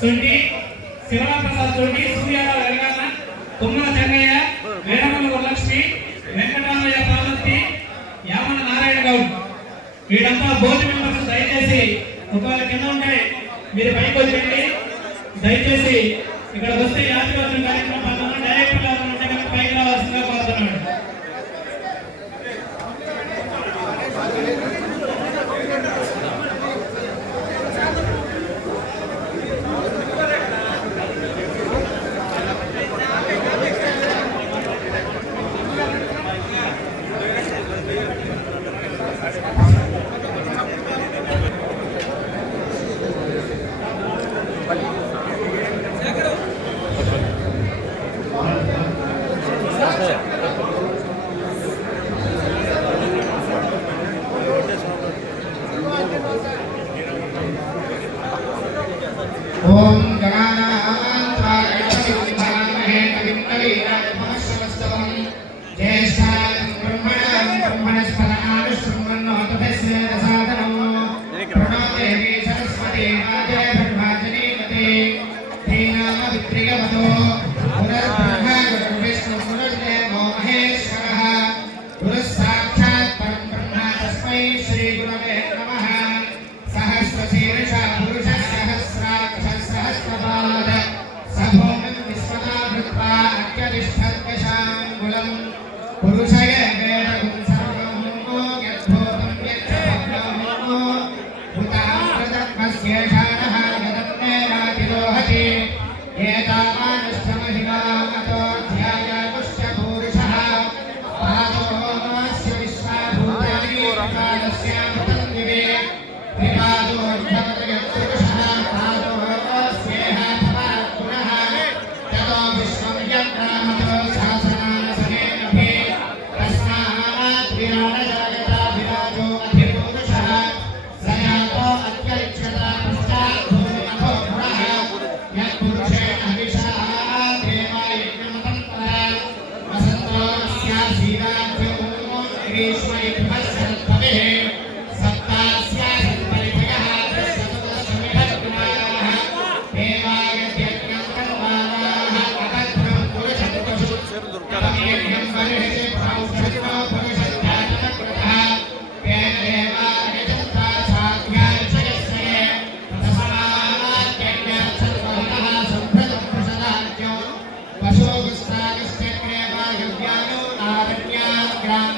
సొంటి శివరామప్రసాద్ సొంటి సూర్యారావు వెలగన్న తుమ్మల చెన్నయ్య వేడమల్ల వరలక్ష్మి వెంకటరామయ్య పార్వతి యామన నారాయణ గౌడ్. వీడంతా board members దయచేసి ఒకవేళ కింద ఉంటే మీరు పైకి వచ్చేయండి. దయచేసి ఇక్కడ వస్తే యాత్రివర్గం కార్యక్రమం ओम गणानामान्त्वा गणपतिं भवामहे कविं कवीनाय भास्वस्तवं ज्येष्ठानां ब्रह्मणां ब्रह्मणस्पति तस्मै श्रीगुरवे नमः। सहस्रशीर्ष पुरुष सहस्राक्ष सहस्रपाद सभूमिं विश्वनाभृत्वा अत्यतिष्ठद्दशाङ्गुलम् पुरुषय वेदगुं सर्वमोमो यद्भूतं यच्छभग्नमोमो हुतां प्रदत्मस्येषाणः गदन्ते वातिरोहति एता అజ్ఞాను నారణ్యాగ్రామ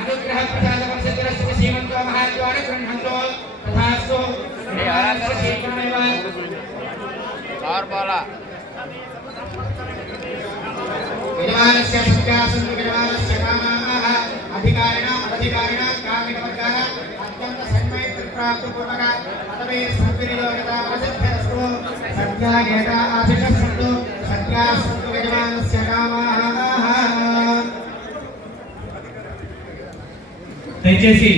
अनुग्रह प्रसाद वक्षत्र श्रीमंत महात्व अनुग्रहंतो तथास्तु और बोला यजमानस्य सत्यासन्तु यजमानस्य कामाः अधिकारिण अधिकारिण कामिकवर्गाः अत्यन्त सन्मय प्राप्तपूर्वक अतवे सर्वविरोधता प्रसिद्धस्तु सत्या गेता आशिषस्य దయచేసి